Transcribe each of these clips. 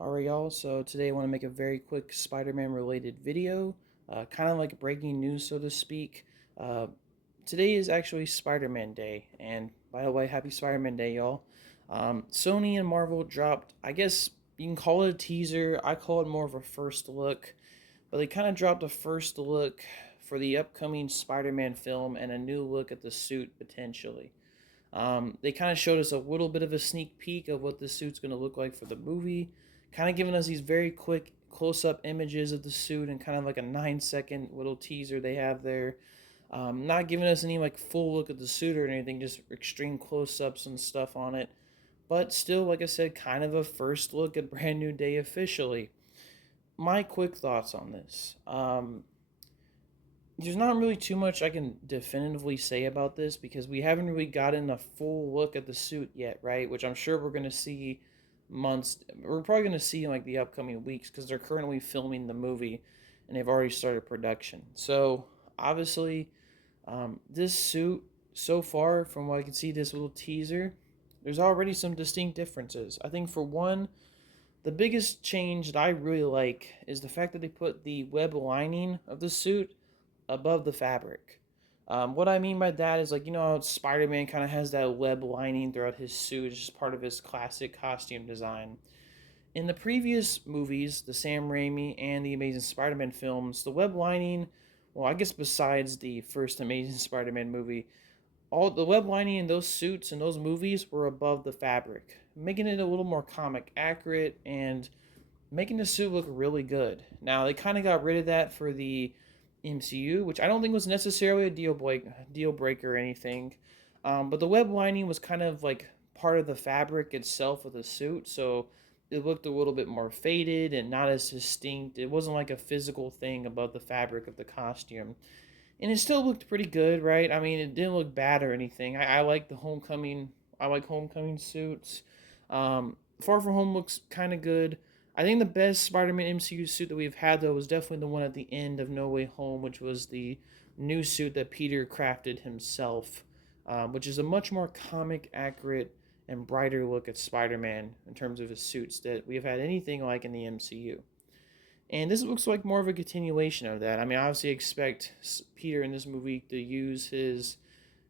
Alright, y'all, so today I want to make a very quick Spider-Man related video, kind of like breaking news, so to speak. Uh, Today is actually Spider-Man Day, and by the way, happy Spider-Man Day, y'all. Sony and Marvel dropped, I guess you can call it a teaser, I call it more of a first look, but they kind of dropped a first look for the upcoming Spider-Man film and a new look at the suit potentially. They kind of showed us a little bit of a sneak peek of what the suit's going to look like for the movie, kind of giving us these very quick close up images of the suit and kind of like a 9-second little teaser they have there. Not giving us any like full look at the suit or anything, just extreme close ups and stuff on it. But still, like I said, kind of a first look at Brand New Day officially. My quick thoughts on this. There's not really too much I can definitively say about this because we haven't really gotten a full look at the suit yet, right? Which I'm sure we're going to see months. We're probably going to see in like the upcoming weeks because they're currently filming the movie and they've already started production. So obviously, this suit so far, from what I can see, this little teaser, there's already some distinct differences. I think for one, the biggest change that I really like is the fact that they put the web lining of the suit above the fabric. What I mean by that is like, how Spider Man kind of has that web lining throughout his suit, it's just part of his classic costume design. In the previous movies, the Sam Raimi and the Amazing Spider Man films, the web lining, well, I guess besides the first Amazing Spider Man movie, all the web lining in those suits and those movies were above the fabric, making it a little more comic accurate and making the suit look really good. Now they kind of got rid of that for the MCU, which I don't think was necessarily a deal breaker or anything. But the web lining was kind of like part of the fabric itself of the suit, so it looked a little bit more faded and not as distinct. It wasn't like a physical thing above the fabric of the costume, and it still looked pretty good, right? I mean, it didn't look bad or anything. I like the homecoming. I like homecoming suits. Far From Home looks kind of good. I think the best Spider-Man MCU suit that we've had though was definitely the one at the end of No Way Home, which was the new suit that Peter crafted himself, which is a much more comic accurate and brighter look at Spider-Man in terms of his suits that we have had anything like in the MCU. And this looks like more of a continuation of that. I mean, I obviously expect Peter in this movie to use his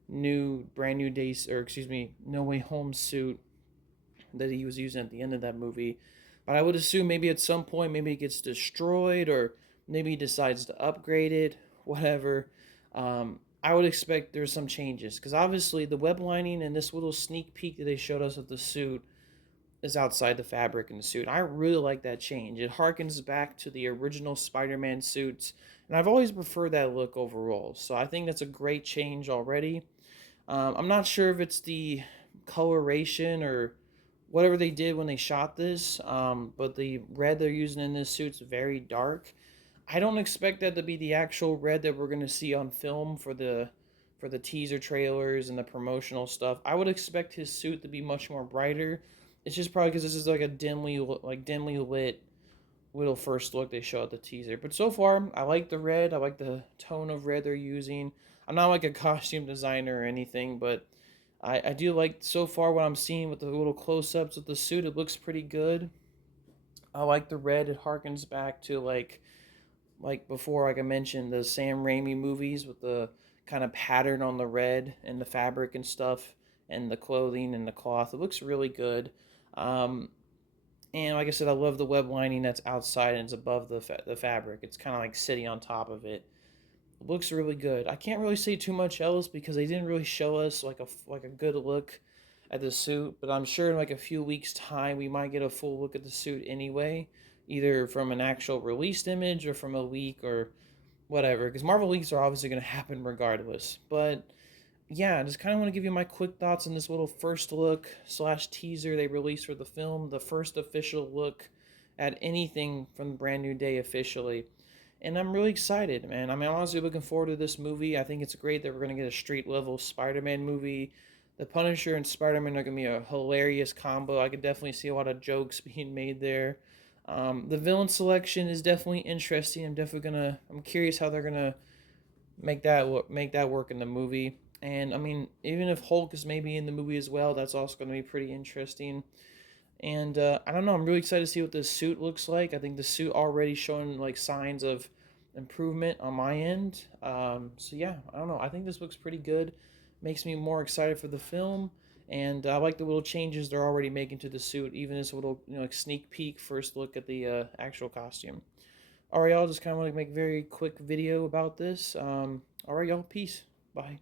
brand new days, or excuse me, No Way Home suit that he was using at the end of that movie. But I would assume maybe at some point, maybe it gets destroyed, or maybe he decides to upgrade it, whatever. I would expect there's some changes because obviously the web lining and this little sneak peek that they showed us of the suit is outside the fabric in the suit. I really like that change. It harkens back to the original Spider-Man suits, and I've always preferred that look overall. So I think that's a great change already. I'm not sure if it's the coloration or whatever they did when they shot this, but the red they're using in this suit's very dark. I don't expect that to be the actual red that we're going to see on film for the teaser trailers and the promotional stuff. I would expect his suit to be much more brighter. It's just probably because this is like a dimly lit little first look they show at the teaser. But so far, I like the red. I like the tone of red they're using. I'm not like a costume designer or anything, but I do like so far what I'm seeing with the little close ups of the suit. It looks pretty good. I like the red. It harkens back to like before, like I mentioned, the Sam Raimi movies with the kind of pattern on the red and the fabric and stuff, and the clothing and the cloth. It looks really good. Um, and like I said, I love the web lining that's outside and it's above the fabric. It's kind of like sitting on top of it. It looks really good. I can't really say too much else because they didn't really show us like a good look at the suit. But I'm sure in like a few weeks' time we might get a full look at the suit anyway, either from an actual released image or from a leak or whatever. Because Marvel leaks are obviously going to happen regardless. But yeah, I just kind of want to give you my quick thoughts on this little first look slash teaser they released for the film, the first official look at anything from Brand New Day officially. And I'm really excited, man. I mean, I'm honestly looking forward to this movie. I think it's great that we're going to get a street level Spider Man movie. The Punisher and Spider Man are going to be a hilarious combo. I could definitely see a lot of jokes being made there. The villain selection is definitely interesting. I'm curious how they're gonna make that work in the movie. And I mean, even if Hulk is maybe in the movie as well, that's also going to be pretty interesting. And I don't know. I'm really excited to see what this suit looks like. I think the suit already showing like signs of improvement on my end. So yeah, I don't know. I think this looks pretty good. Makes me more excited for the film, and I like the little changes they're already making to the suit. Even this little like sneak peek first look at the actual costume. All right, y'all. Just kind of want to make a very quick video about this. All right, y'all. Peace. Bye.